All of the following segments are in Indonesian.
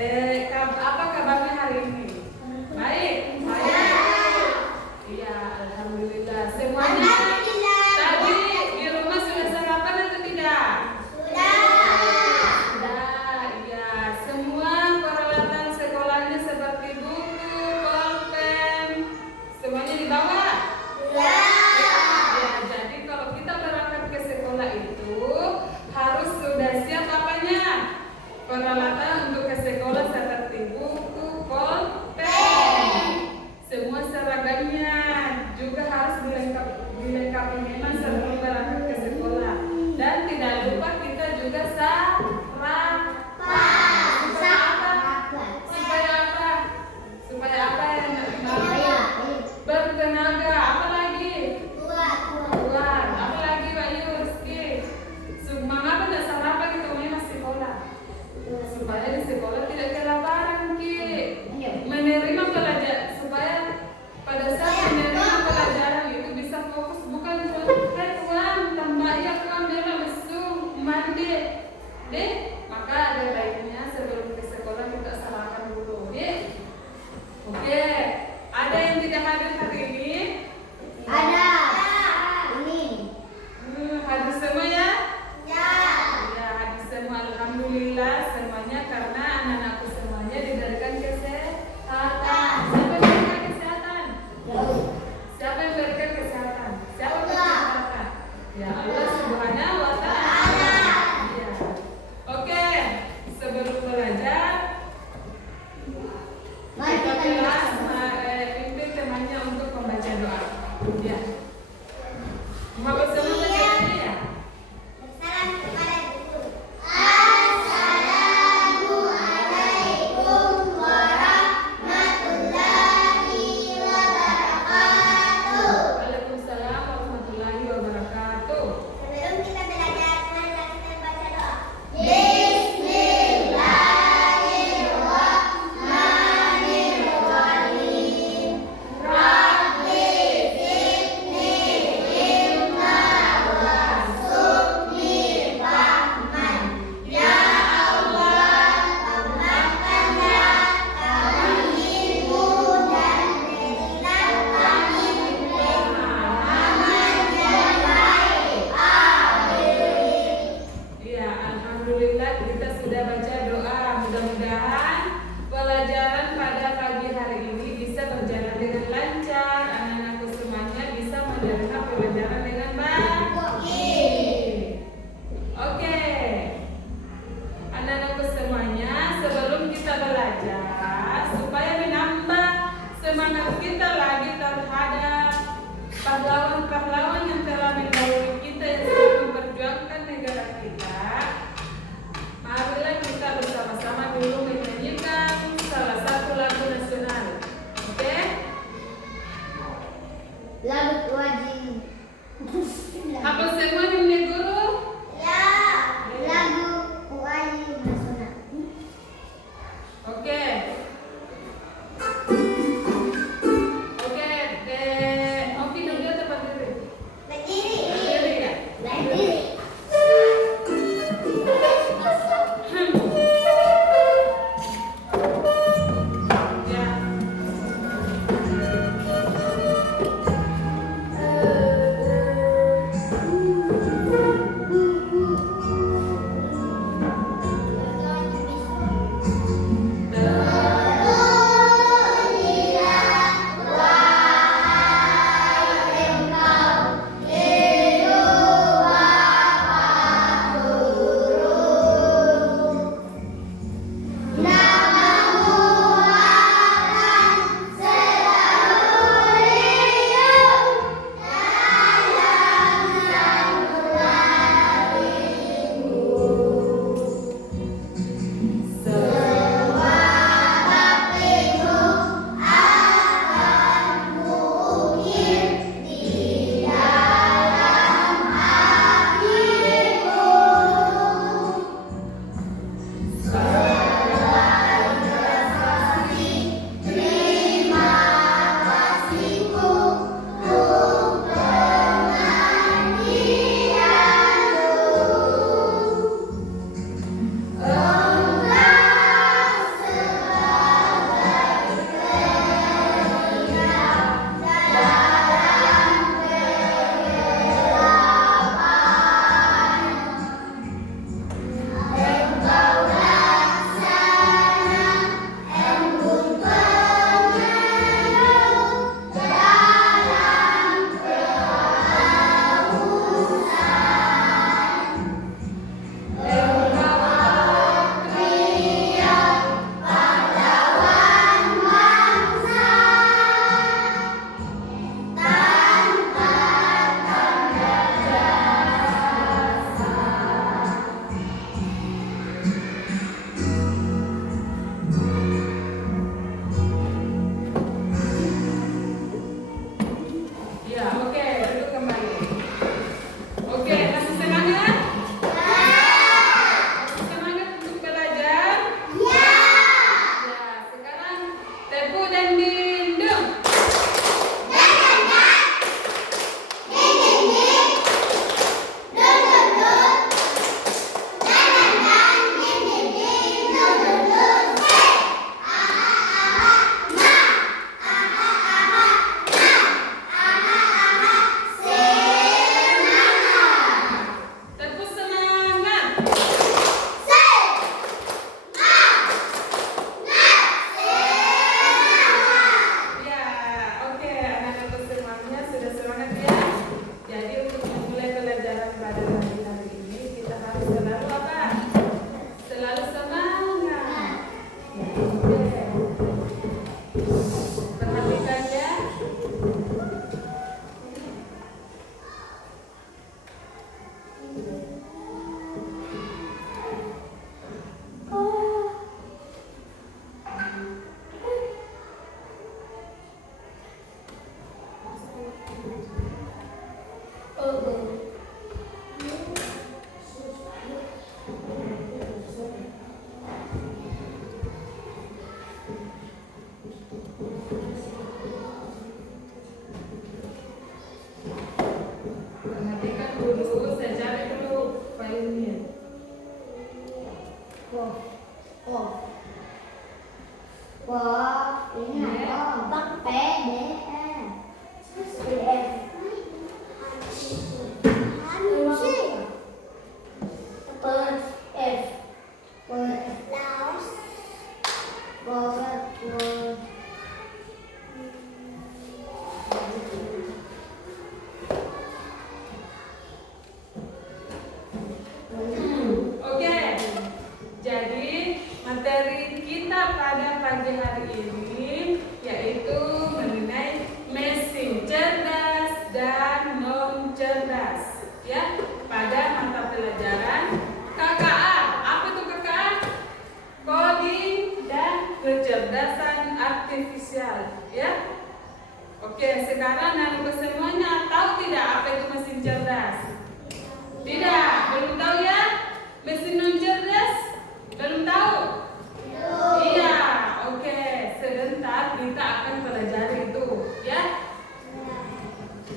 Apa kabarnya hari ini? Baik? Baik? Iya, alhamdulillah. Semuanya tadi di rumah sudah sarapan atau tidak? Sudah, iya. Semua peralatan sekolahnya seperti buku, pulpen, semuanya dibawa? Ya, jadi kalau kita berangkat ke sekolah itu harus sudah siap apanya? Peralatan untuk ke sekolah seperti buku, pulpen, semua seragamnya juga harus dilengkapi memang sebelum berangkat ke sekolah. Dan tidak lupa kita juga sarapan. Supaya apa? Supaya apa yang bertenaga. Apa lagi? Kuat. Apa lagi Pak Yuski? Mengapa tidak sarapan itu memang sekolah? Supaya di sekolah tidak kelaparan Ki. Menerima pelajaran, supaya pada saat menerima pelajaran itu bisa fokus, bukan cuma uang tambah ya uang memang mesum Oke, jadi materi kita pada pagi hari ini yaitu mengenai mesin cerdas dan non cerdas. Ya, pada mata pelajaran KKA. Apa itu KKA? Coding dan kecerdasan artifisial. Ya. Oke, sekarang anak semuanya tahu tidak apa itu mesin cerdas? Tidak, belum tahu ya? Mesin non cerdas? Belum tahu? Iya, oke. Sebentar kita akan pelajari itu, ya.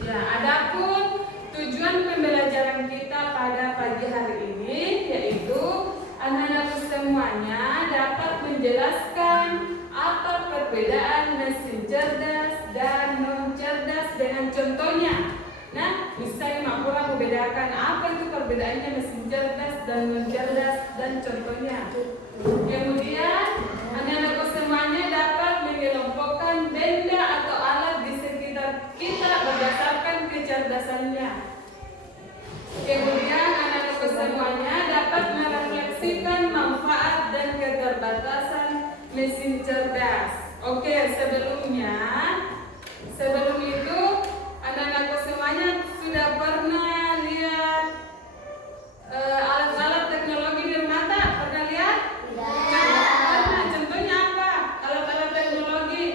Ya, adapun tujuan pembelajaran kita pada pagi hari ini yaitu anak-anak semuanya dapat menjelaskan apa perbedaan mesin cerdas dan non cerdas dengan contohnya. Nah, misalnya Makura membedakan apa itu perbedaannya mesin cerdas dan non cerdas dan contohnya. Kemudian anak-anak semuanya dapat mengelompokkan benda atau alat di sekitar kita berdasarkan kecerdasannya. Kemudian anak-anak semuanya dapat merefleksikan manfaat dan keterbatasan mesin cerdas. Oke, sebelum itu anak-anak semuanya sudah pernah lihat alat-alat teknologi di rumah tak? Pernah lihat? Pernah. Contohnya apa? Alat-alat teknologi.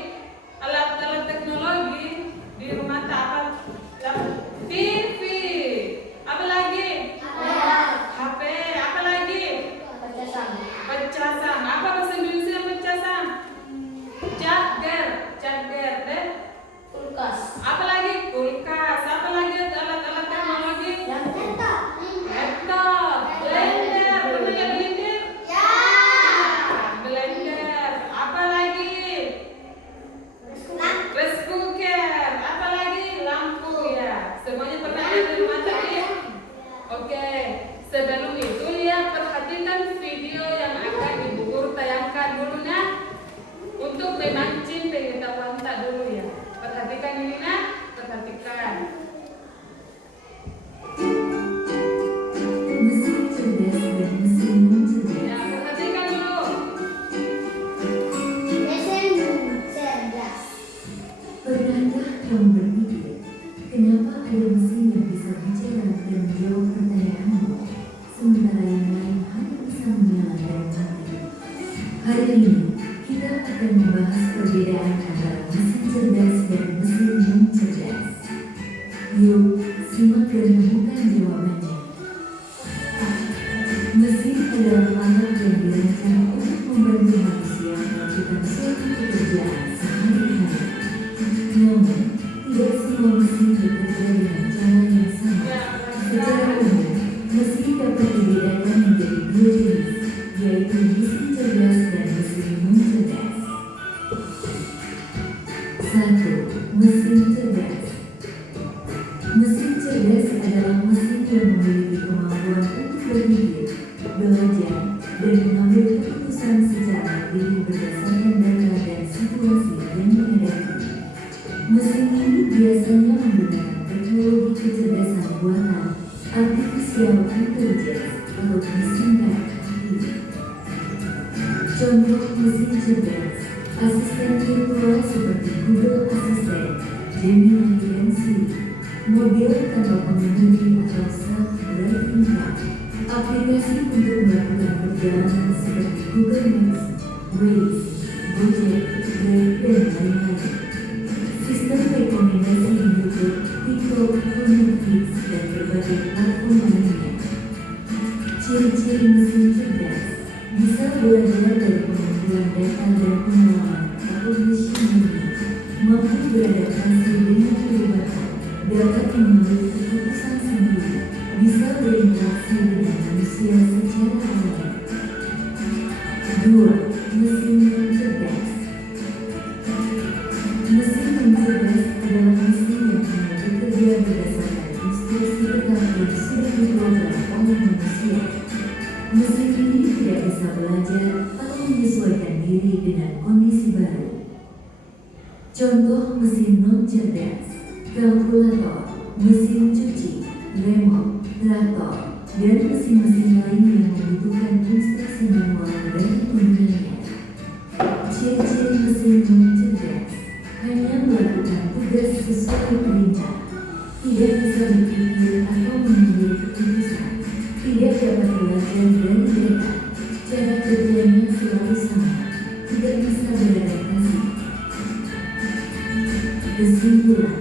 Alat-alat teknologi di rumah tak apa? TV. Apa lagi? HP. Apa lagi? Pecasang. Apa bahasa Indonesia pecasang? Charger deh. Kulkas. Apa lagi? Kulkas. Apa lagi alat-alat teknologi? Laptop. Blender. Pernah lihat blender? Ya. Blender. Apa lagi? Rice cooker. Apa lagi? Lampu ya. Semuanya pernah lihat di rumah tadi? Oke. Sebelum itu perhatikan video yang akan Ibu Guru tayangkan dulu nah. Untuk memancing pengetahuan tak dulu ya. Perhatikan ini nah, perhatikan. Mesin cerdas dan mesin non cerdas. Ya, perhatikan dulu. Mesin cerdas. Pernahkah kamu berpikir, kenapa ada mesin yang bisa bicara dan menjawab pertanyaanmu, sementara yang lain hanya bisa menyala dan mati? Hari ini kita akan membahas perbedaan antara mesin cerdas dan mesin non cerdas. Yuk, simak dan nemukan jawabannya. Mesin adalah alat yang dirancang untuk membantu manusia melakukan suatu pekerjaan sehari-hari. Namun, tidak semua mesin bekerja dengan cara yang sama. Secara umum, mesin dapat dibedakan menjadi dua jenis, yaitu mesin cerdas dan mesin non cerdas. 1. Mesin cerdas. Mesin cerdas adalah mesin yang memiliki kemampuan untuk berpikir, belajar, dan mengambil keputusan secara mandiri berdasarkan data dan situasi yang dihadapi. Mesin ini biasanya menggunakan teknologi kecerdasan buatan, artificial intelligence, atau disingkat AI. Contoh mesin cerdas, asisten virtual seperti Google Assistant, Gemini dan Siri, mobil tanpa pengemudi atau self-driving car, aplikasi untuk melakukan perjalanan seperti Google Maps, Waze, Gojek, Grab, dan lain-lain. Sistem rekomendasi di YouTube, TikTok, Netflix, dan berbagai platform lainnya. Ciri-ciri mesin cerdas bisa belajar dari pengumpulan data dan pengalaman atau machine learning, mampu beradaptasi dengan perubahan, dapat mengambil keputusan sendiri, bisa berinteraksi dengan manusia secara alami. 2. Mesin non cerdas. diri dengan kondisi baru. Contoh mesin non cerdas, kalkulator, mesin cuci, remote, traktor, dan mesin-mesin lain yang membutuhkan instruksi manual dari penggunanya. Ciri-ciri mesin non cerdas hanya melakukan tugas sesuai perintah, tidak bisa berpikir atau mengambil keputusan, tidak dapat belajar dari mereka, cara kerjanya selalu sama, tidak bisa beradaptasi. Kesimpulan,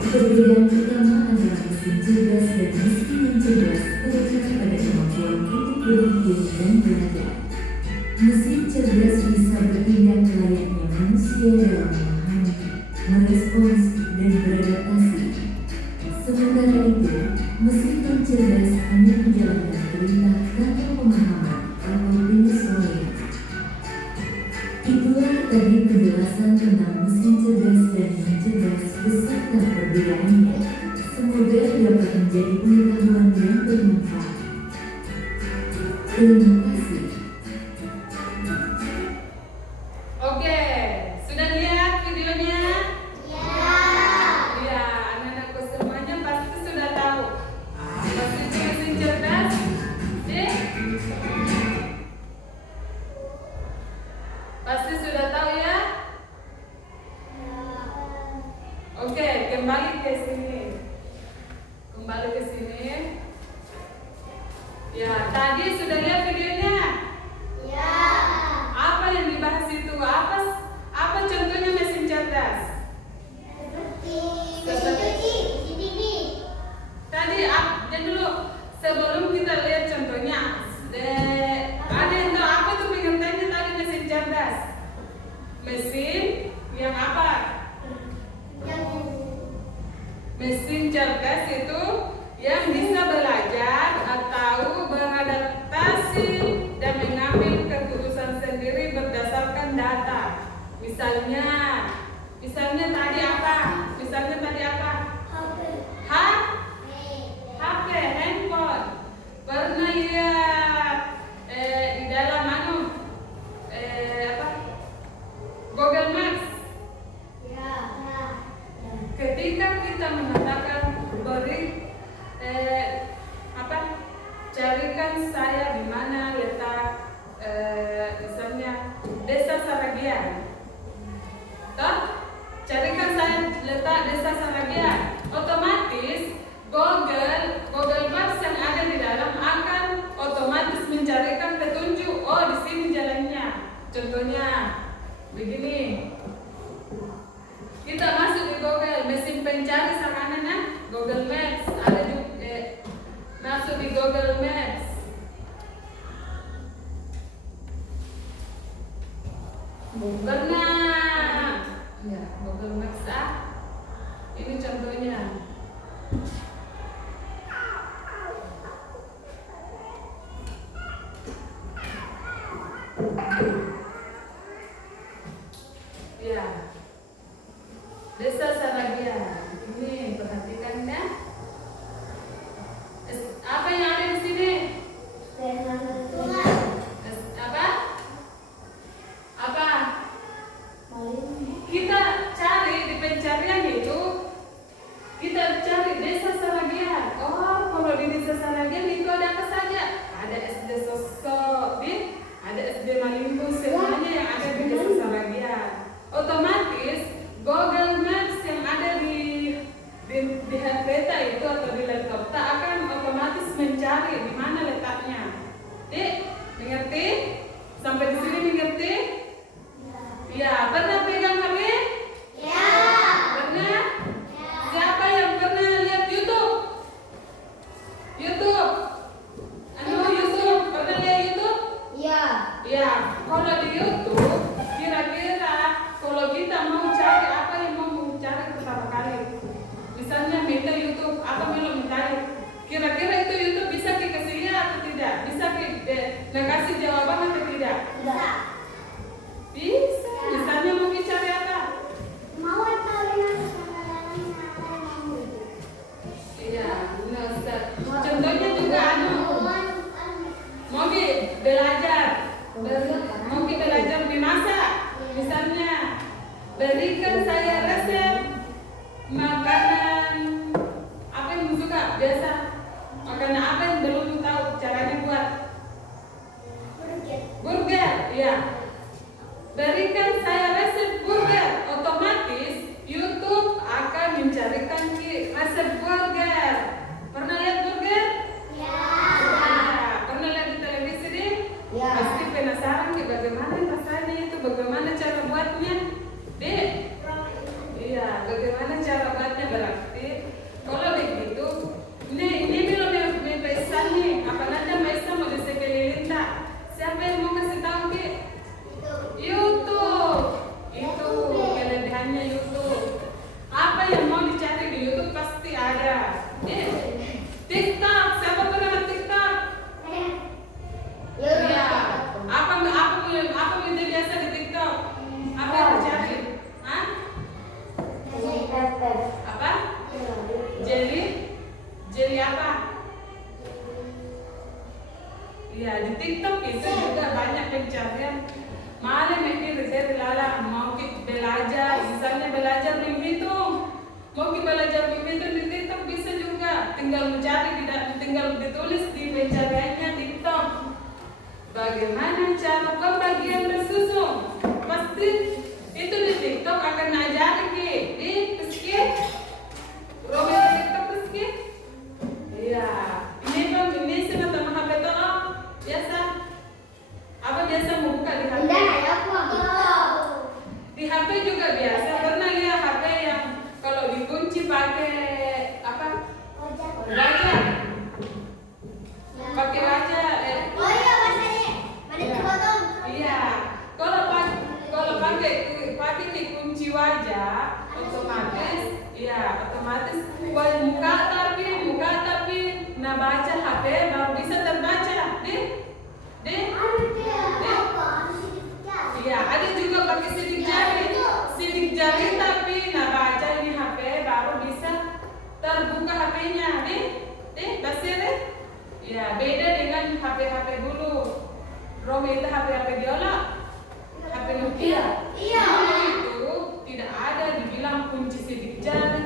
perbedaan utama antara mesin cerdas dan mesin non cerdas terletak pada kemampuan untuk berpikir dan belajar. Mesin cerdas bisa bertindak layaknya manusia dalam memahami, merespons, dan beradaptasi. Sementara itu, mesin non cerdas hanya menjalankan perintah tanpa pemahaman atau penyesuaian. Itulah tadi penjelasan tentang mesin cerdas dan non cerdas beserta perbedaannya. Semoga dapat menjadi pengetahuan yang bermanfaat. Terima kasih. Oke, sudah lihat videonya? Ya, anak-anakku semuanya pasti sudah tahu apa sih itu mesin cerdas? Pasti sudah tahu ya? Oke, kembali ke sini. Ya, tadi sudah lihat videonya? Apa yang dibahas itu? Apa contohnya mesin cerdas? Tadi dan dulu sebelum kita lihat contohnya, ada yang tahu apa tuh pengertiannya tadi mesin cerdas? Mesin yang apa? Mesin cerdas itu yang bisa belajar atau beradaptasi dan mengambil keputusan sendiri berdasarkan data. Misalnya tadi apa? HP, handphone. Pernah lihat di dalam Google Maps? Ketika kita mengatakan carikan saya di mana letak misalnya Desa Saragian. Carikan saya letak Desa Saragian. Otomatis Google Maps yang ada di dalam akan otomatis mencarikan petunjuk. Oh, di sini jalannya. Contohnya begini. Kita masuk di Google, mesin pencari sarananya Google Maps, ada juga masuk di Google Maps. Benar. Ya, Google Maps ini contohnya. Ya. Desa Saragian. Ini perhatikan ya. Apa yang ada di sini? Apa? Kita cari di pencarian itu. Kita cari Desa Saragian. Oh, kalau di Desa Saragian itu ada apa saja? Ada SD Sosok, ada SD Malimbu, semuanya yang ada di Desa Saragian. Otomatis Google Maps yang ada di kereta itu atau di laptop akan otomatis mencari di mana letaknya. Mengerti? Sampai di sini mengerti? Ya, pernah pegang HP? Ya. Pernah? Siapa yang pernah lihat YouTube? YouTube? Pernah lihat YouTube? Ya, kalau di YouTube kira-kira kalau kita mau cari apa yang mau cari pertama kali, misalnya minta YouTube apa mau mencari, kira-kira itu YouTube bisa dikasih lihat atau tidak? Bisa kasih jawaban atau tidak? Bisa. Misalnya mau cari apa? Iya, contohnya juga mau belajar. Mogi belajar memasak. Misalnya, berikan saya resep makanan apa yang suka biasa. Makanan apa yang belum tahu caranya buat? Burger, ya. Berikan saya resep burger. Otomatis YouTube akan mencarikan resep burger. Pernah lihat burger? Ya. Pernah lihat di televisi deh? Ya. Pasti penasaran nih bagaimana rasanya itu, bagaimana cara buatnya, deh? Iya, bagaimana cara buatnya berarti? Kalau begitu, ini belum pesan nih. Apalagi pesan mau disekeliling tak? Siapa yang mau kasih tahu Ki? YouTube. Itu kelebihannya YouTube. Apa yang mau dicari di YouTube pasti ada. TikTok, siapa pernah TikTok? Iya. Apa video biasa di TikTok? Apa yang dicari? Hah? Apa? Jelly apa? Iya, di TikTok itu juga banyak pencarian. Mana mikir saya lala mau kita belajar, misalnya belajar menghitung. Mau kita belajar menghitung di TikTok bisa juga. Tinggal mencari, tinggal ditulis di pencariannya TikTok. Bagaimana cara pembagian bersusun? Pasti itu di TikTok akan ngajari di skip. Romi di TikTok skip. Iya, ini sih teman HP itu biasa. Apa biasa mau buka di HP? Di HP juga biasa. Pernah lihat HP yang kalau dikunci pakai apa? Wajah. Pakai wajah. Iya. Kalau pakai dikunci wajah, otomatis muka tapi nah baca HP baru bisa terbaca. Iya, ada juga pakai sidik jari tapi nah baca ini HP baru bisa terbuka HP-nya, Basir. Ya, beda dengan HP dulu. Romi itu HP Biola, HP Nokia. Iya. Itu tidak ada dibilang kunci sidik jari,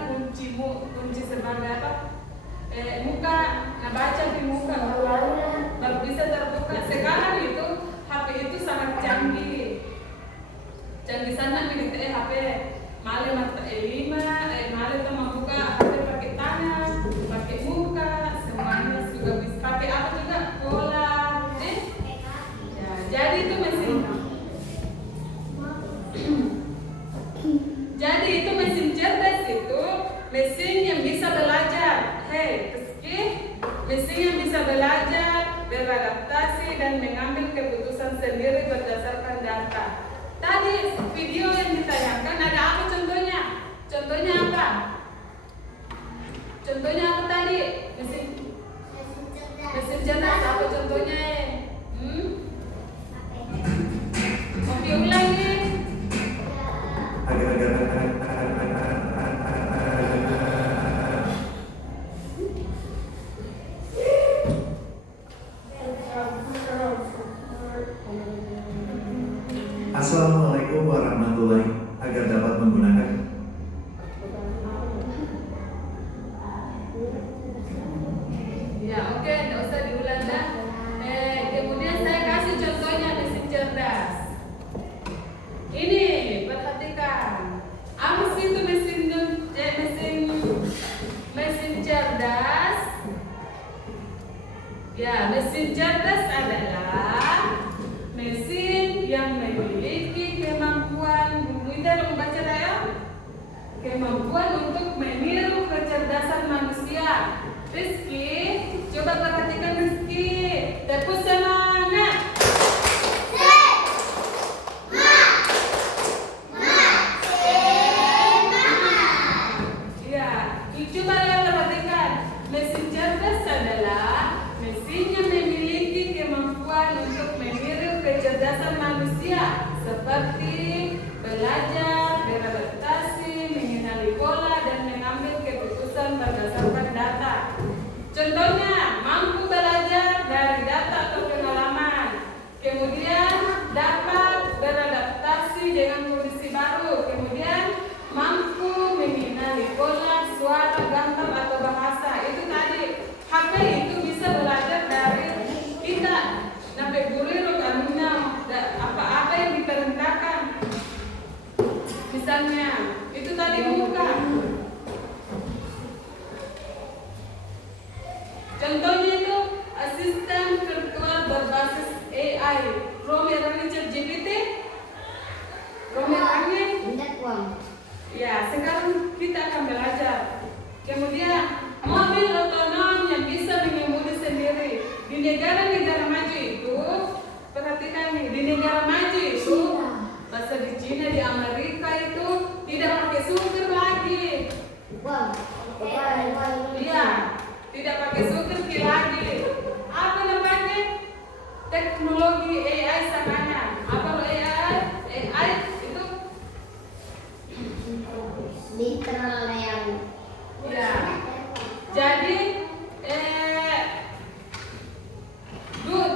kunci sebagai apa? Muka, nah baca di muka baru bisa terbuka. Sekarang itu HP itu sangat canggih sana di HP mali mata 5, mali itu membuka HP pakai tangan, pakai muka, semuanya juga bisa pakai apa juga bola, ya, jadi itu mesin. Jadi itu mesin cerdas itu mesin yang bisa belajar, mesin yang bisa belajar, beradaptasi dan mengambil keputusan sendiri berdasarkan data. Tadi video yang ditayangkan ada apa contohnya? Contohnya apa? Contohnya apa tadi? Mesin cerdas apa contohnya? Mau diulangi? Assalamualaikum warahmatullahi agar dapat menggunakan. Ya oke, tidak usah diulang dah. Kemudian saya kasih contohnya mesin cerdas. Ini perhatikan. Apa sih itu mesin cerdas? Ya, mesin cerdas adalah mesin yang memiliki kemampuan membaca kemampuan untuk meniru kecerdasan manusia. Rizky, coba perhatikan Rizky. Tepuk semangat. Ya, coba lihat perhatikan. Mesin cerdas adalah mesin yang memiliki kemampuan untuk meniru kecerdasan manusia seperti belajar, beradaptasi, mengenali pola dan mengambil keputusan berdasarkan data. Contohnya, mampu belajar dari data atau pengalaman. Kemudian dapat beradaptasi dengan kondisi baru. Kemudian mampu mengenali pola, suara, gambar atau bahasa. Itu tadi. HP itu bisa belajar dari kita. Sampai guru kanunya apa-apa yang diperintahkan. Misalnya, itu tadi muka. Contohnya itu asisten virtual berbasis AI. Romerani ChatGPT. Romerani. Ya, sekarang kita akan belajar. Kemudian mobil otonom yang bisa mengemudi sendiri. Di negara-negara maju itu, perhatikan nih, di negara maju itu, bahasa di Cina, di Amerika itu tidak pakai supir lagi. Iya, tidak pakai supir lagi. Apa namanya? Teknologi AI sekarang. Apa AI? AI itu literal yang ya. Jadi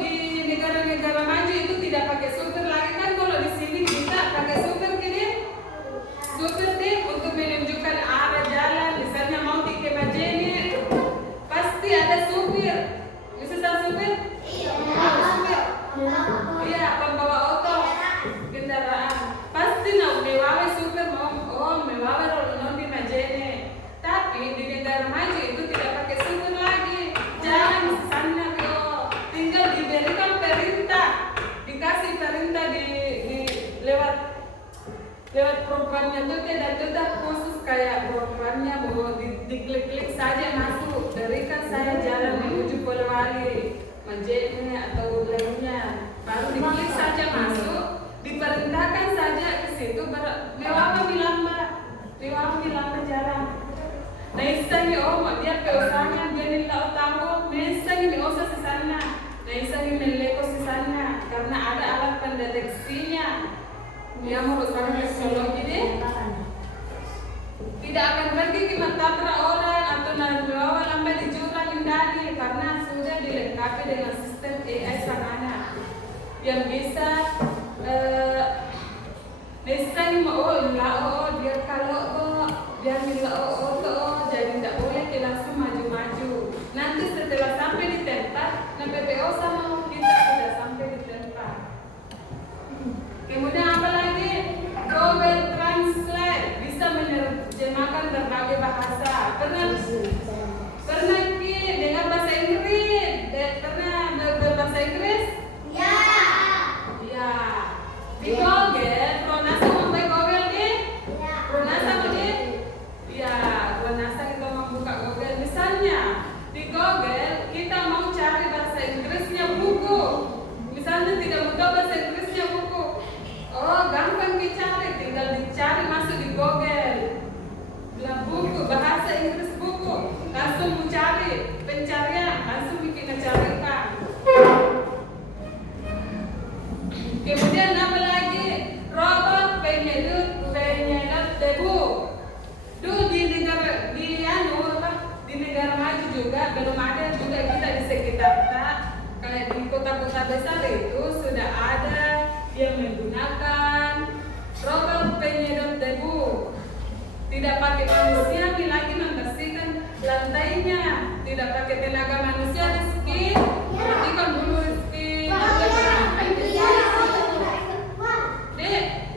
di negara-negara maju itu tidak pakai supir lagi kan. Kalau di sini kita pakai supir gini. Supir nih untuk menunjukkan arah jalan. Misalnya mau ke Majene, pasti ada supir. Bisa supir? Supir. Iya, pembawa auto kendaraan. Pasti nak mewawe supir mau mewawe rolon di Majene. Tapi di negara maju itu tidak pakai supir lagi. Jalan sana kok. Tinggal diberikan perintah, dikasih perintah di lewat programnya tuh dan sudah khusus kayak programnya bahwa diklik-klik saja masuk. Berikan saya jalan menuju Polewali, Majene atau lainnya. Baru diklik saja masuk, diperintahkan saja ke situ. Mewah bilang jalan. Nah isang dia ke usahanya dia nila utama, isang osa di sana. Nah isang meleko di sana karena ada alat pendeteksinya. Dia merupakan teknologi deh. Tidak akan pergi ke mentabrak orang atau membawa lambat di jurang mendaki karena sudah dilengkapi dengan sistem AI sana yang bisa desain dia kalau dia jadi tidak boleh langsung maju-maju. Nanti setelah sampai di tempat, PPO sama kita sudah sampai di tempat. Kemudian apa lagi? Google Translate bisa menerjemahkan berbagai bahasa. Pernah dengar bahasa Inggris? Pernah berbahasa Inggris? Ya. Di Google, Pronasa membuka Google nih? Ya. Pronasa nih? Ya, Pronasa kita membuka Google. Misalnya di Google kita mau cari bahasa Inggrisnya buku. Misalnya tidak mudah bahasa Inggrisnya buku. Oh, gampang dicari, tinggal dicari masuk di Google. Bilang buku, bahasa Inggris buku. Langsung mencari, pencarian, langsung bikin carikan. Kemudian apa lagi? Robot penyedot debu. Dulu di negara maju juga belum ada juga kita di sekitar kita. Kayak di kota-kota besar itu sudah ada yang menggunakan robot penyedot debu. Tidak pakai manusia lagi membersihkan lantainya. Tidak pakai tenaga manusia Rizky. Perhatikan dulu Rizky. Dek,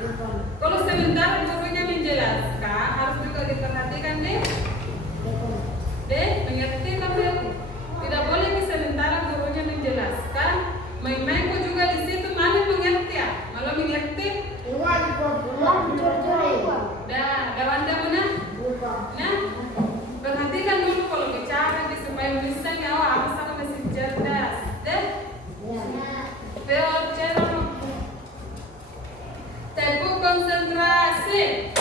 kalau sebentar gurunya menjelaskan harus juga diperhatikan deh. Dek, mengerti kamu? Tidak boleh sementara gurunya menjelaskan. Main-main kok juga di situ mana mengerti ya? Malah mengerti? Dah, Wanda mana? Nah, perhatikan dulu kalau bicara supaya bisa nyawa sama masih cerdas. Deh? Teguh konsentrasi.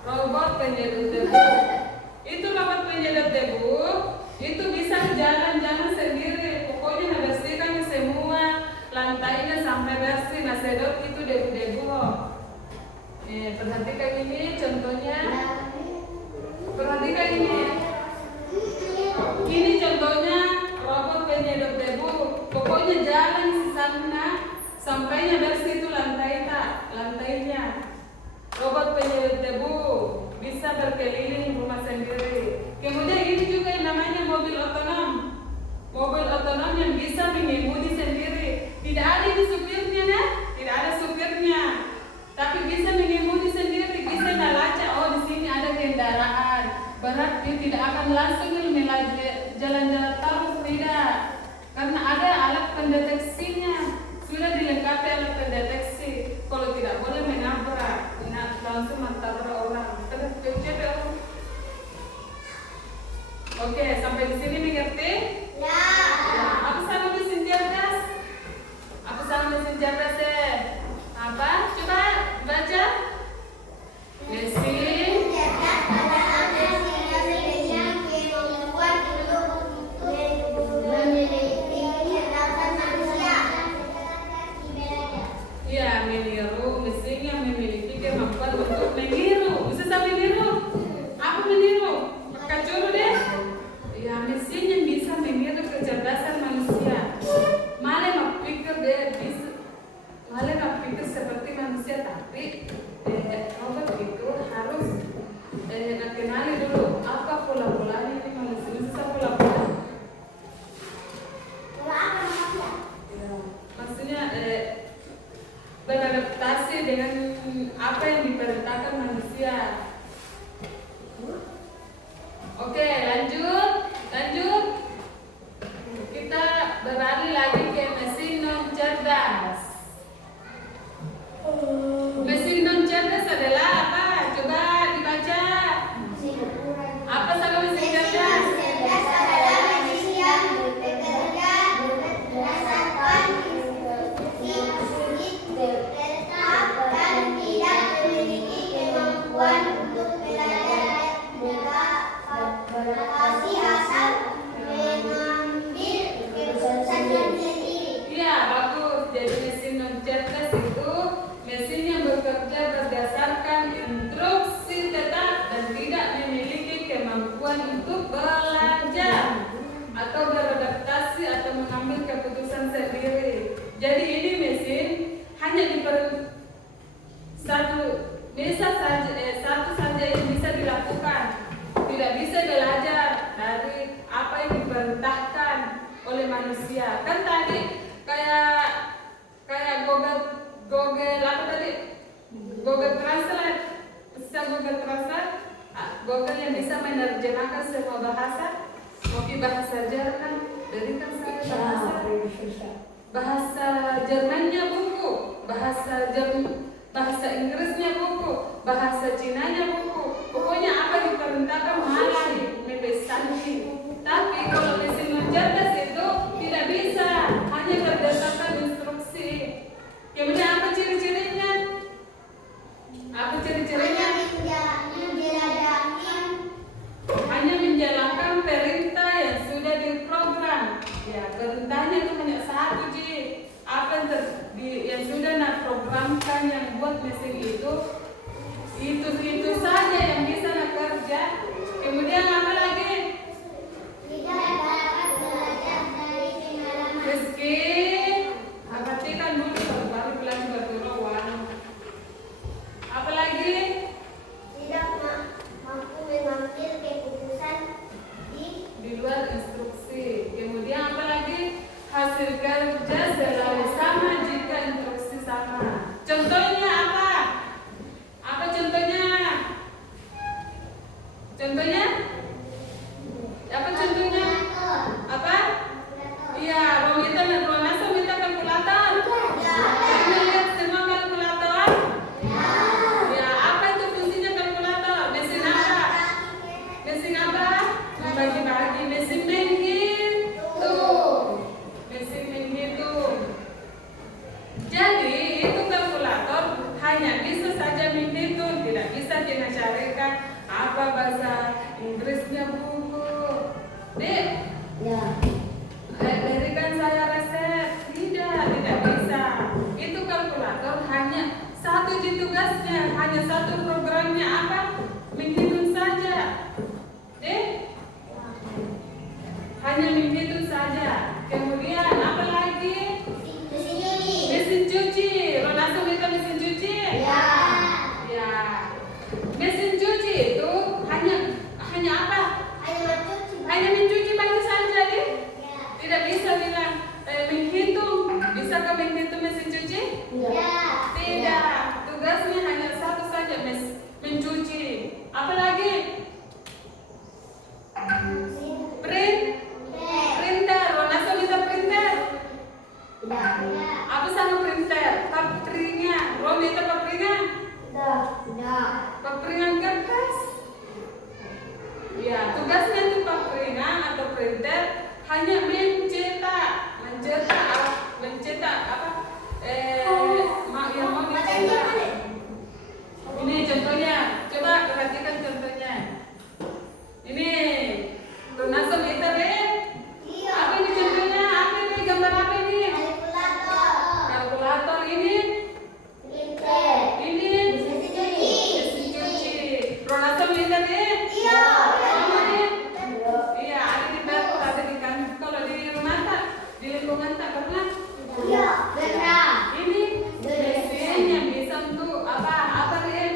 Robot penyedot debu. Itu robot sedot itu debu-debu. Perhatikan ini contohnya. Perhatikan ini. Ini contohnya robot penyedot debu. Pokoknya jalan di sana sampainya dari situ lantainya. Robot penyedot debu bisa berkeliling rumah sendiri. Kemudian ini juga yang namanya mobil otonom. Mobil otonom yang bisa mengemudi sendiri. Tidak ada di supirnya, nah? Tidak ada supirnya. Tapi bisa mengemudi sendiri, bisa nalaca. Oh, di sini ada kendaraan. Berarti tidak akan langsung jalan-jalan terus, tidak. Karena ada alat pendeteksinya. Sudah dilengkapi alat pendeteksi. Kalau tidak boleh menabrak, langsung menabrak orang. Oke, sampai di sini mengerti? Ya. Apa sama mesin cerdas? Apa sama mesin cerdas Apa? Coba baca. Mesin cerdas adalah mesin yang dibuat untuk meneliti kecerdasan manusia. Iya, meniru. Mesin yang memiliki kemampuan untuk meniru. Bisa sampai meniru? Apa meniru? Kacau deh. Ya, mesin yang bisa meniru kecerdasan manusia. Malah pikir dia bisa, malah pikir seperti manusia, tapi robot itu harus kenali dulu apa pola-polanya ini manusia. Bisa pola-pola. Ya, maksudnya beradaptasi dengan apa yang diperintahkan manusia. Oke, lanjut. Kita beralih lagi ke mesin non cerdas. Mesin non cerdas adalah apa? Coba dibaca. Apa sama mesin cerdas? Cerdas adalah mesin yang bekerja berdasarkan instruksi sulit tetap dan tidak memiliki kemampuan untuk belajar beradaptasi asal mengambil keputusan sendiri. Iya, bagus. Jadi mesin non cerdas itu mesin yang bekerja berdasarkan instruksi tetap dan tidak memiliki kemampuan untuk belajar atau beradaptasi atau mengambil keputusan sendiri. Jadi ini mesin hanya satu saja yang bisa dilakukan. Tidak bisa belajar dari apa yang diperintahkan oleh manusia. Kan tadi kayak Google apa tadi? Google Translate. Bisa Google Translate? Google yang bisa menerjemahkan semua bahasa. Mungkin bahasa Jerman, berikan saya bahasa Jermannya buku, bahasa Inggrisnya buku, bahasa Cinanya buku. Pokoknya apa diperintahkan malah dipesankan. Tapi kalau mesin non cerdas itu tidak bisa, hanya berdasarkan instruksi. Kemudian apa ciri-cirinya? Apa ciri-cirinya? Hanya menjalankan perintah yang sudah diprogram. Ya, perintahnya itu hanya satu, Ji. Apa yang sudah programkan yang buat mesin itu saja yang bisa kerja. Kemudian apa lagi? Tidak dapat belajar dari pengalaman. Meski perhatikan dulu baru bilang berdoa. Apa lagi? Tidak mampu mengambil keputusan Di luar instruksi. Kemudian apa lagi? Hasil kerja selalu sama jika instruksi sama. Contohnya apa? Apa contohnya? Contohnya? Apa contohnya? Apa? Iya, Romita dan Ronasa minta kalkulator. Kita lihat semua kalkulator. Ya, apa itu fungsinya kalkulator? Mesin apa? Mesin apa? Bagi-bagi. Mesin menghitung. Mesin menghitung. Jadi itu kalkulator hanya bisa saja menghitung, tidak bisa kita carikan apa bahasa Inggrisnya buku. Dek, Ya. berikan saya resep. Tidak bisa. Itu kalkulator hanya satu programnya apa? Menghitung saja. Hanya menghitung saja. Kemudian apa lagi? Mesin cuci. Mesin cuci. Ronaldo minta mesin cuci? Ya. Ya. Mesin cuci itu hanya apa? Hanya mencuci. Hanya mencuci baju saja, deh. Ya. Tidak bisa bilang menghitung. Bisakah menghitung mesin cuci? Ya. Tidak. Tugasnya hanya satu saja, mencuci. Apa lagi? Printer. Ronaldo minta printer. Tidak. Apa sama printer? Paperingan. Ron minta paperingan. Tidak. Paperingan kertas. Ya, tugasnya itu paperingan atau printer hanya mencetak apa? Yang mau dicetak. Ini contohnya. Coba perhatikan contohnya. Ini Ronaldo minta deh. Iya. Apa ini contohnya? Apa ini gambar apa ini? Kalkulator. Kalkulator ini. Printer. Ini Mesin cuci. mesin cuci. Ronaldo minta deh. Iya. Mana deh? Iya. Iya, ada di dapur, ada di kantor. Kalau di rumah tak, di lingkungan tak pernah. Iya. Pernah. Ini mesin yang bisa untuk apa? Apa deh?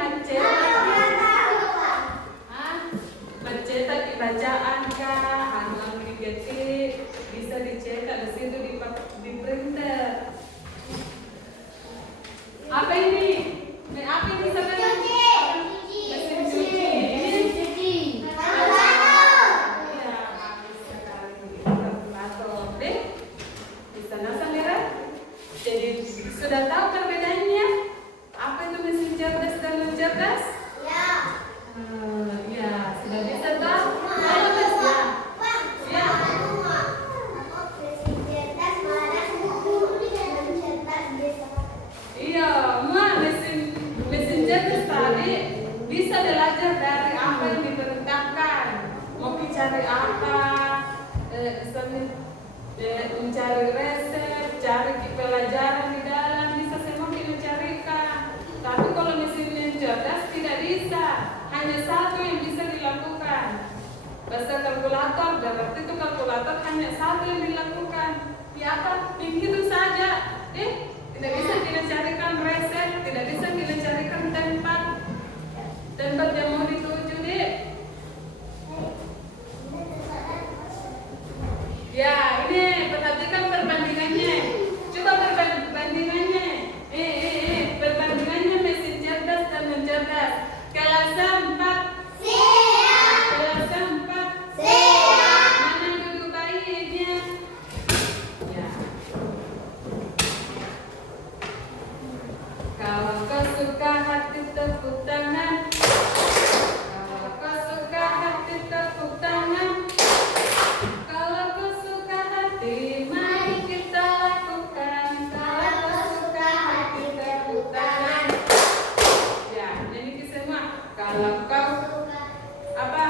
Mencetak bacaan kah? Halaman negatif bisa dicetak di situ di printer. Apa ini? Apa ini saudara? Mesin cuci. Ini ya, bagus sekali. Kalkulator deh. Di sana Samira. Jadi sudah tahu perbedaannya? Apa itu mesin cerdas dan non cerdas? Ya, sudah bisa tahu. Ayo tes ya. Ya. Iya, mesin cerdas tadi bisa belajar dari apa yang diperintahkan. Mau cari apa? Misalnya mencari resep, cari pelajaran di dalam, bisa semua kita carikan. Tapi kalau mesin cerdas tidak bisa, hanya satu yang bisa dilakukan. Bahasa kalkulator, berarti itu kalkulator hanya satu yang dilakukan. Ya apa? Begitu saja. Tidak bisa kita carikan resep, tidak bisa kita carikan tempat yang mau dituju, deh. Ya, ini perhatikan perbandingannya. Coba perbandingannya. Perbandingannya mesin cerdas dan non cerdas. Kelas 4. Kelas 4. Mana duduk baiknya? Ya. Kalau kau suka hati tepuk tangan. Kalau kau suka hati tepuk tangan. Kalau kau suka hati, mari kita lakukan. Kalau kau suka hati tepuk tangan. Ya, nyanyi semua. Kalau kau apa?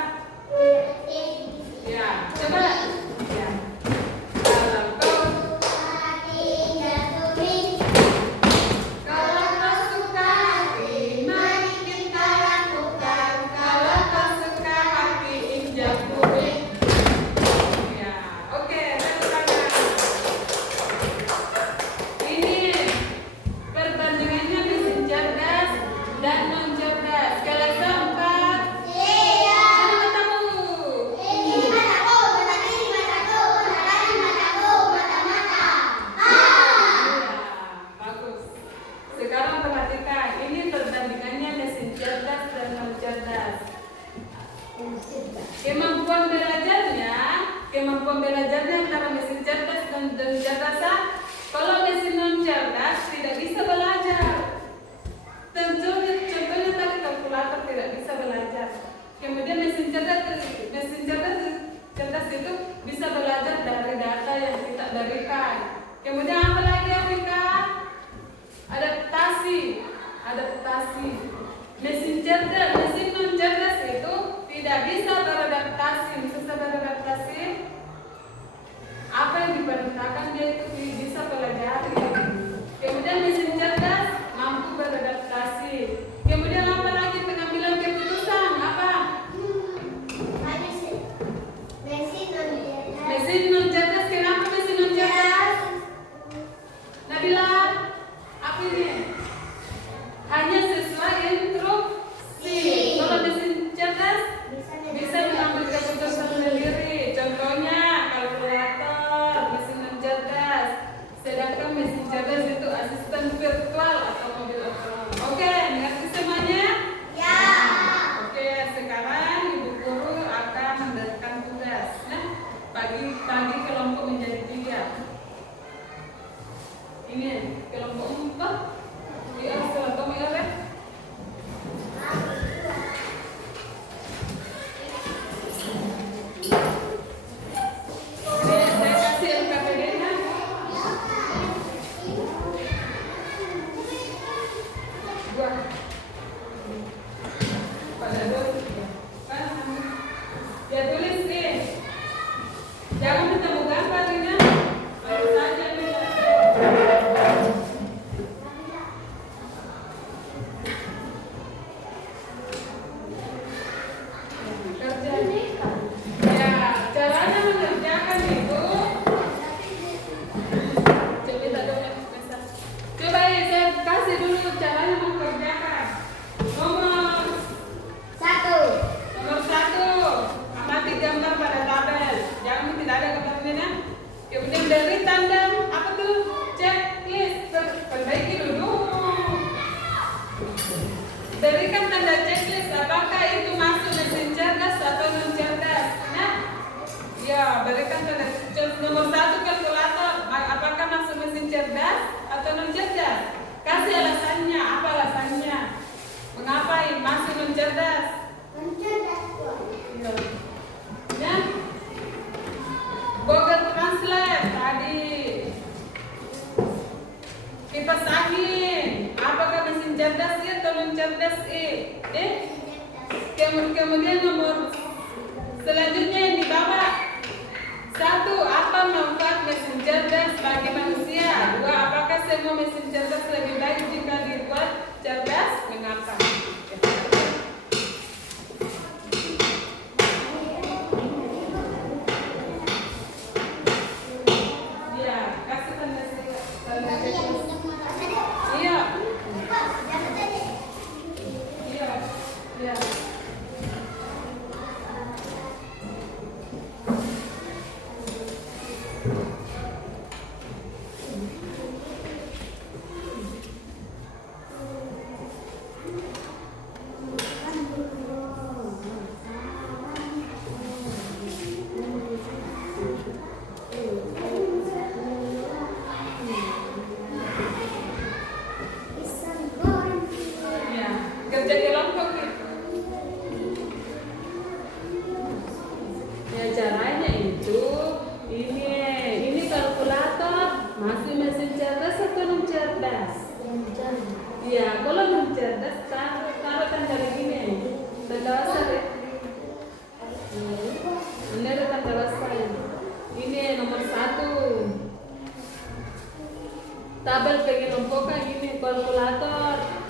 Ya, coba. Ya. Kalau kau suka hati, mari kita lakukan. Kalau kau suka hati, injak bumi. Ya, oke, tepuk tangan. Ini perbandingannya mesin cerdas dan non cerdas. Kelas 4. Mana matamu? Ya, bagus. Sekarang perhatikan, ini perbandingannya mesin cerdas dan non cerdas. Kemampuan belajarnya antara mesin cerdas dan non cerdas. Kalau mesin non cerdas tidak bisa belajar. Contohnya tadi kalkulator tidak bisa belajar. Kemudian mesin cerdas itu bisa belajar dari data yang kita berikan. Kemudian apa lagi Afrika? Adaptasi. Mesin non cerdas itu tidak bisa beradaptasi. Apa yang diperintahkan dia itu bisa pelajari. Kemudian mesin cerdas mampu beradaptasi. Kemudian Mesin non cerdas, kenapa mesin non cerdas? Nabila, apa ini? Hanya sesuai instruksi. Kalau mesin cerdas bisa mengambil keputusan sendiri. Contohnya kalkulator, mesin non cerdas. Sedangkan mesin cerdas itu asisten virtual atau mobil otonom. Oke, mengerti semuanya? Ya. Oke, sekarang Ibu Guru akan memberikan tugas. Nah, pagi kelompok menjadi 3. Ini kelompok 4. Dia kelompok merah. Saya kasih LKPD-nya. Dua. Pada dua. Ya tulis nih. Jangan ketemu gambar ini. Baru saja nih. Kerja. Ya, caranya mengerjakan itu. Coba tak dong. Coba ya, saya kasih dulu caranya mengerjakan. Nomor 1, amati gambar pada tabel. Jangan tidak ada gambarnya. Kemudian dari tanda apa tuh? Checklist. Perbaiki dulu. Berikan tanda checklist. Apakah itu masuk mesin cerdas atau non cerdas? Nah, ya berikan tanda. Nomor 1 kalkulator. Apakah masuk mesin cerdas atau non cerdas? Kasih alasannya. Apa alasannya? Mengapa ini masuk non cerdas? Ya. Google Translate tadi. Kipas angin. Apakah mesin cerdas atau non cerdas? Kemudian nomor selanjutnya yang di bawah. 1. Apa manfaat mesin cerdas bagi manusia? 2. Apakah semua mesin cerdas lebih baik jika dibuat cerdas? Mengapa? Ya, kasih tanda checklist. Iya. Iya. Iya. Ya, kerja kelompok nih. Ya caranya itu ini kalkulator masih mesin cerdas atau non cerdas? Iya, kalau non cerdas taruh tanda begini, tanda wasar ya. Ini ada tanda wasar. Ini nomor 1. Tabel pengelompokan ini kalkulator.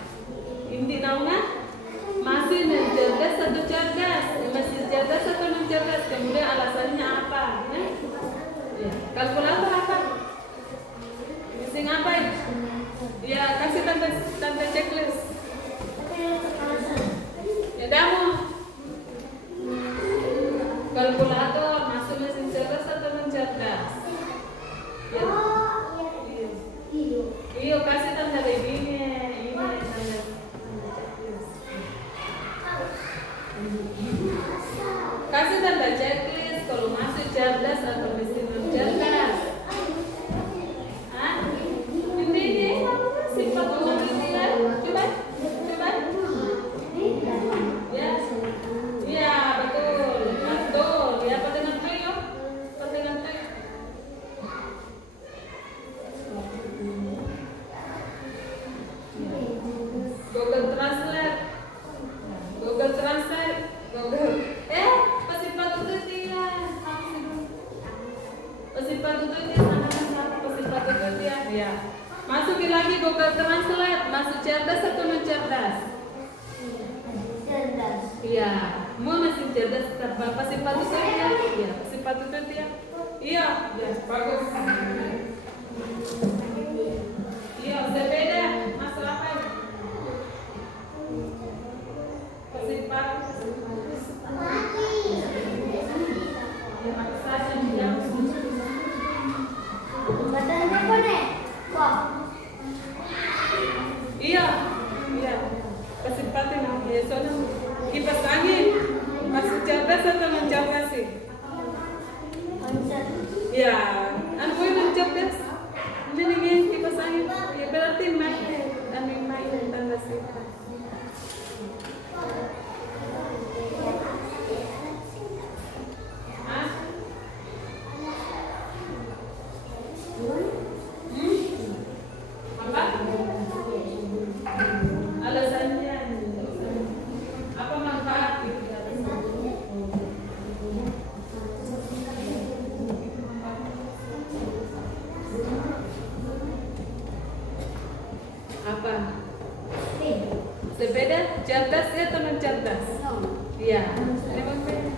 Inti naungan masih non cerdas atau cerdas? Masih cerdas atau non cerdas? Kemudian alasannya apa? Ya, kalkulator apa? Mesin apa ya? Ya, kasih tanda checklist. Ya, kamu kalkulator masuk mesin cerdas atau non cerdas? Ya. Iya, kasih tanda begini. Ini tanda checklist. Kasih tanda checklist kalau masuk cerdas atau mesin non cerdas. Hah? Ini sifat pemilihan. Coba. Ya. Iya, betul. Ya, apa dengan Trio? Google Translate. Pasifat itu dia. Pasifat itu dia sama-sama pasifat itu dia. Ya. Masukin lagi Google Translate. Masuk cerdas atau non cerdas? Iya. Mau mesin cerdas pasifat itu dia. Iya, pasifat itu dia. Iya, ya, bagus. Iya, sepeda masuk apa ini? Kesifat. Ya, pakai saja yang Matanya apa nih? Kok? iya, iya. Kesempatan namanya soalnya kipas angin masih cerdas atau mencerdas sih? Ya, anu mencerdas. Mendingan kipas angin. Ya berarti main tanda sifat. Hah? Apa? Alasannya apa manfaat? Apa? Sepeda cerdas ya atau non cerdas? Iya. Memang beda.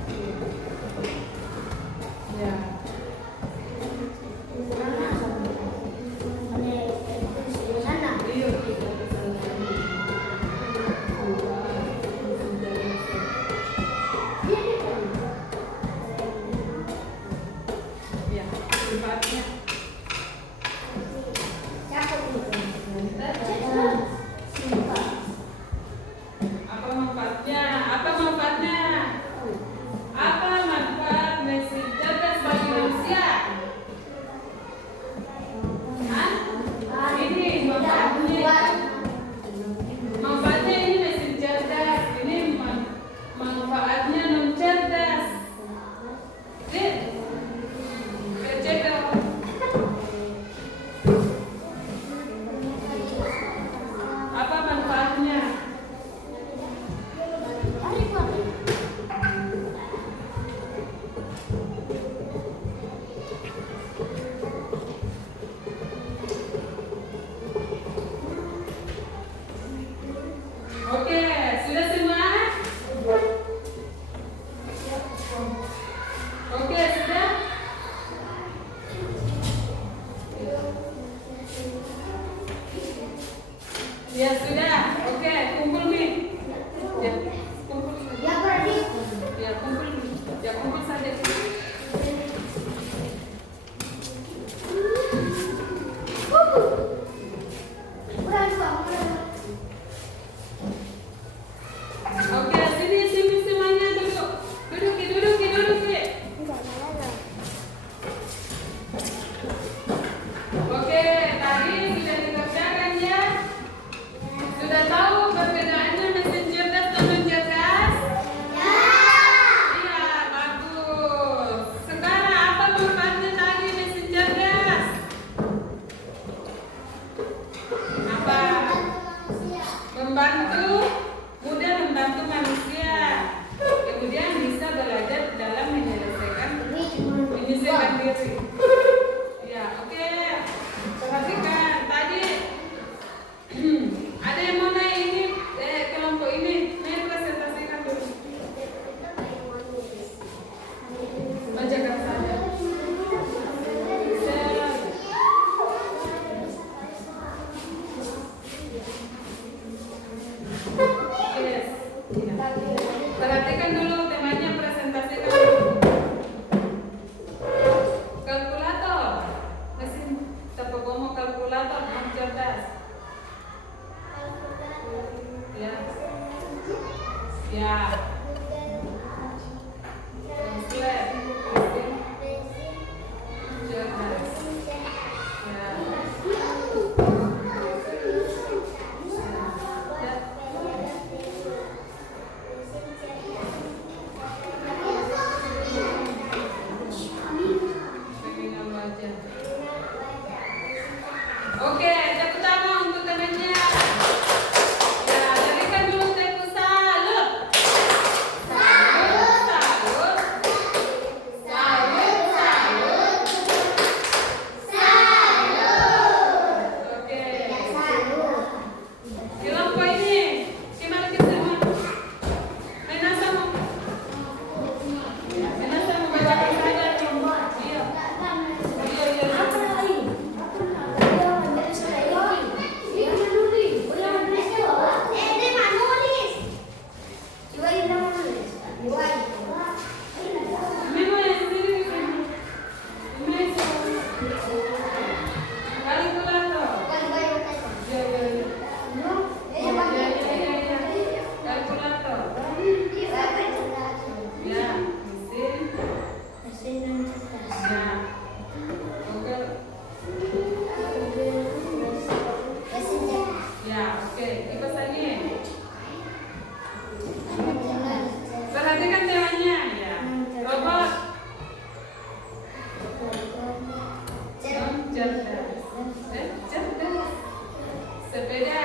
Ya. Iya. Ya, manfaatnya. Apa manfaatnya? Apa manfaatnya? Apa manfaat mesin cerdas bagi manusia? Hah? Ini manfaatnya. Manfaatnya ini mesin cerdas. Ini manfaatnya non cerdas. Cek dong. Apa manfaatnya? Oke, sudah semua? Oke, sudah? Ya sudah. Oke, kumpul nih. Ya, kumpul saja. Ya berarti Ya, kumpul. Ya, kumpul saja. Oke, sini semuanya duduk. Duduk. Oke, tadi sudah dikerjakan ya. Sudah tahu perbedaannya mesin cerdas dan non cerdas? Iya, bagus. Sekarang apa manfaatnya tadi mesin cerdas? Apa? Membantu, mudah membantu manusia. Kemudian bisa belajar dalam menyelesaikan diri. Ya, oke. Perhatikan tadi. Ada yang mau naik ini kelompok ini, naik presentasikan dulu. Bacakan saja. Yes. Perhatikan dulu temanya, presentasikan dulu. Kalkulator Kalkulator. Ya, ya, ya. Kalkulator. Ya, mesin. Ya. Oke. Ya, oke. Kipas angin. Perhatikan temanya ya. Robot. Cerdas. Cerdas. Sepeda.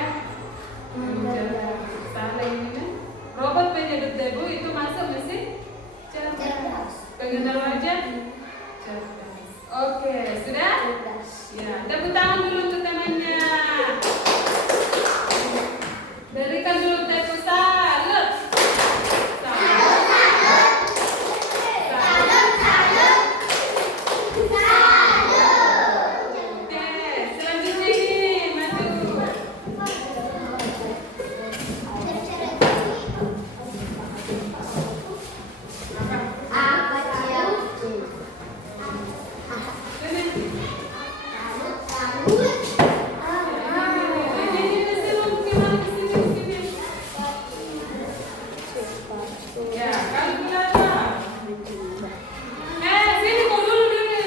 Cerdas. Salah ini kan. Robot penyedot debu itu masuk mesin cerdas. Pengendal wajah cerdas. Oke, sudah? Ya, tepuk tangan dulu untuk temannya. Berikan dulu tepuk salut. Oke, selanjutnya ini maju. Ya, kalkulator. Sini kau dulu dulu ya.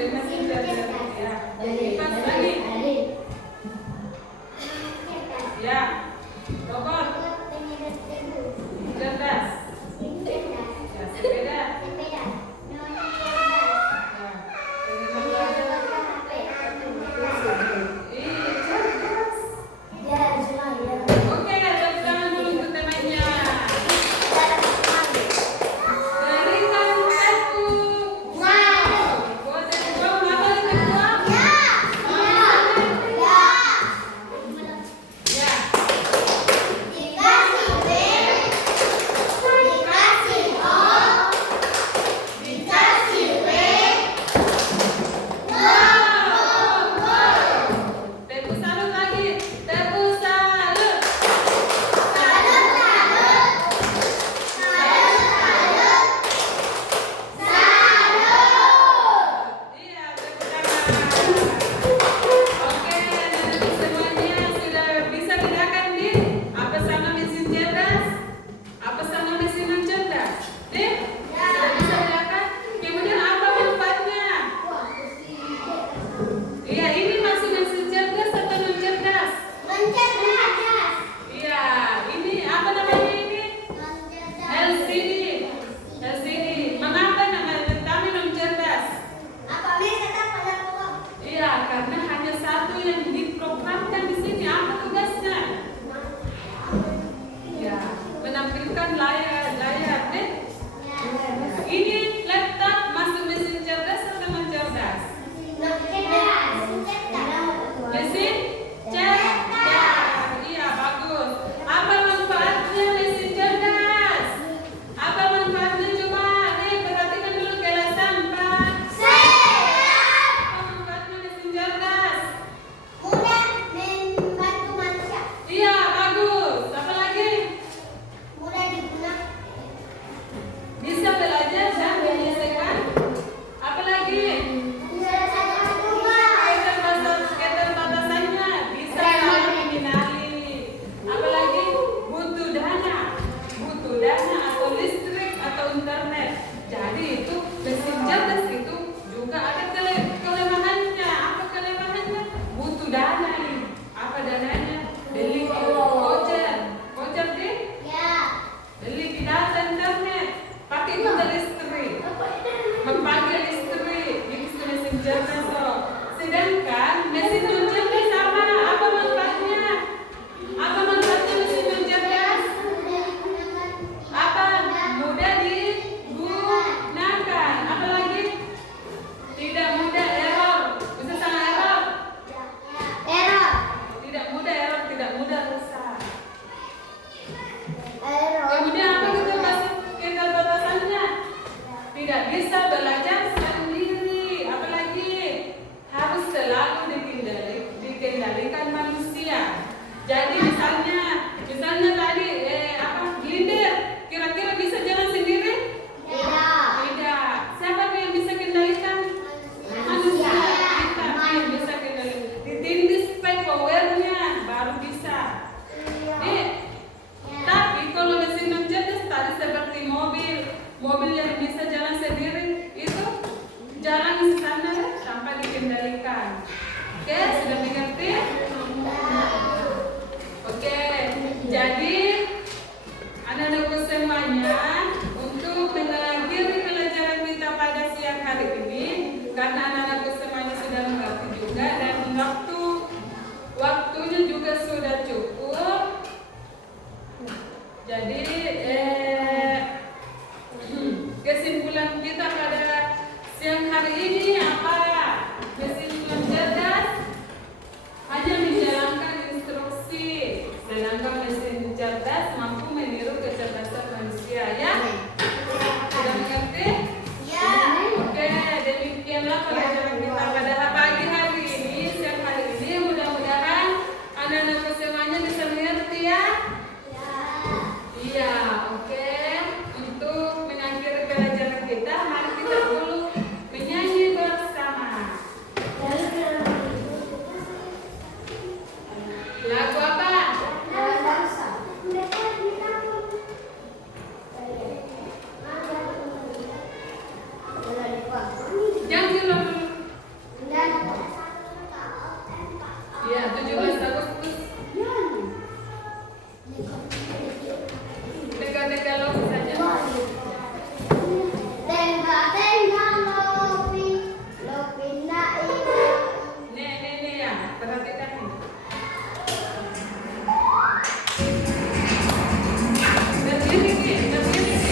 Masih cerdas ya. Kipas lagi. Ya, robot cerdas. Ya, sepeda. Ya, pengendal wajah. Ih, cerdas. Oke, tepuk tangan dulu untuk temannya. Berikan tepuk. Buat tepuk dong, apa tepuk dong? Ya. Tepuk salut lagi. Tepuk salut. Iya, tepuk tangan. Oke, anak-anak semuanya sudah bisa bedakan nih apa sama mesin cerdas? Apa sama mesin non cerdas? Nih? Sudah bisa bedakan? Kemudian apa manfaatnya? Iya, ini masuk mesin cerdas atau non cerdas? Iya, ini apa namanya ini? LCD. LCD. Mengapa namanya kami non cerdas? Iya, karena hanya satu yang diprogramkan di sini. Apa tugasnya? Ya, menampilkan layar deh. Ini laptop masuk mesin cerdas atau non cerdas? Mesin cerdas. Iya, bagus. Apa manfaatnya mesin cerdas? Apa manfaatnya coba? Nih, perhatikan dulu kelas sampah. Apa manfaatnya mesin cerdas? Iya, bagus. Apa lagi? Oke, sudah mengerti? Oke, jadi anak-anakku semuanya, untuk mengakhiri pelajaran kita pada siang hari ini, karena anak-anakku semuanya sudah mengerti juga dan waktunya juga sudah cukup. Jadi kesimpulan kita pada siang hari ini apa? Kesimpulan cerdas hanya menjalankan instruksi, sedangkan mesin cerdas mampu meniru kecerdasan manusia, ya? Sudah mengerti? Ya. Oke, demikianlah pelajaran kita pada pagi hari ini, siang hari ini. Mudah-mudahan anak-anak semuanya bisa mengerti, ya? Iya, oke. Untuk mengakhiri pelajaran kita, mari kita dulu menyanyi bersama. Lagu apa? Yang dulu. Iya, 17 Agustus. Dekat-dekat lo saja. Nih ya, perhatikan ini. Berdiri nih, berdiri nih.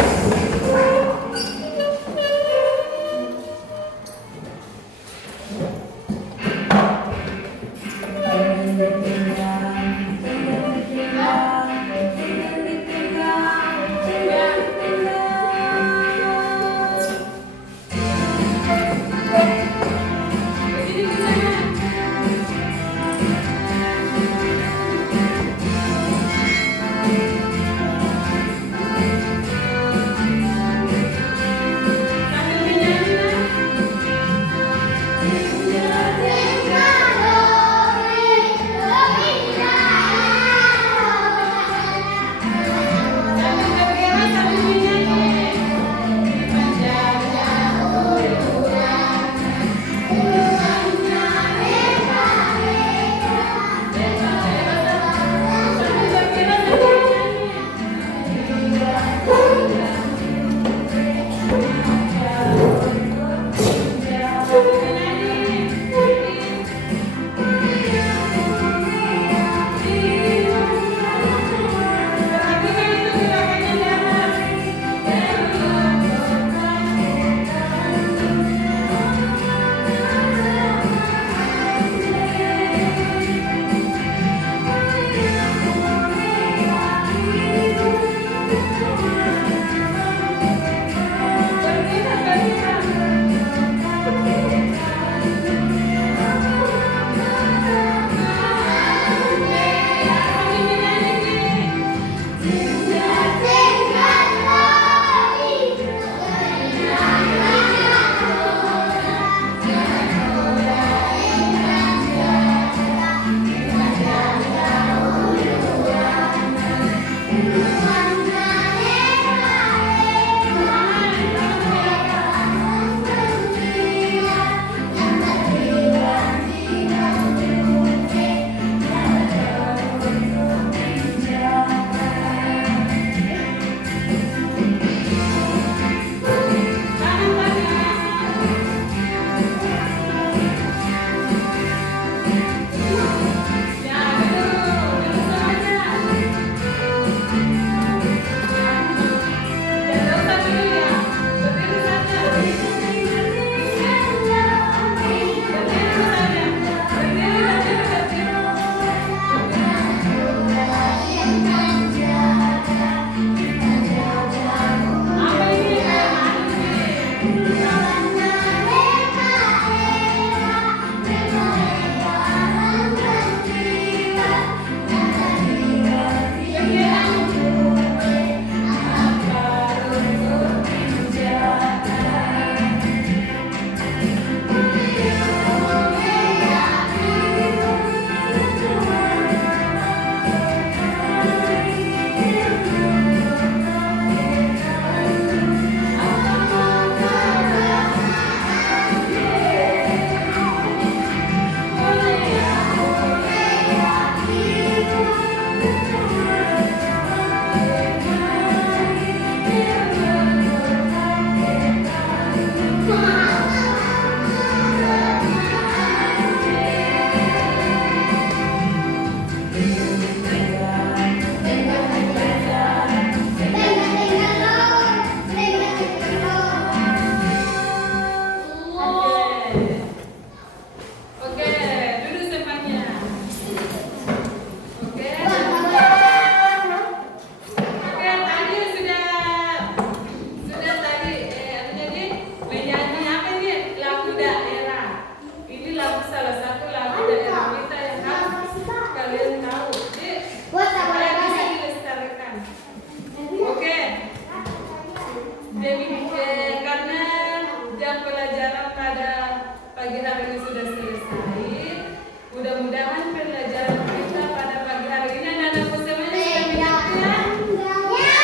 Mudah-mudahan pelajaran kita pada pagi hari ini anak-anakku semuanya sudah mengerti ya?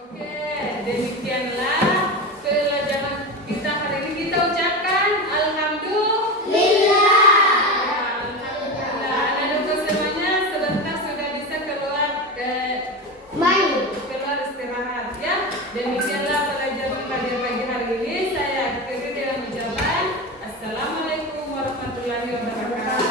Oke, demikianlah pelajaran kita hari ini. Kita ucapkan alhamdulillah. Alhamdulillah. Anak-anakku semuanya sebentar sudah bisa keluar istirahat ya. Demikianlah pelajaran pada pagi hari ini. Saya akhiri dengan ucapan assalamualaikum warahmatullahi wabarakatuh.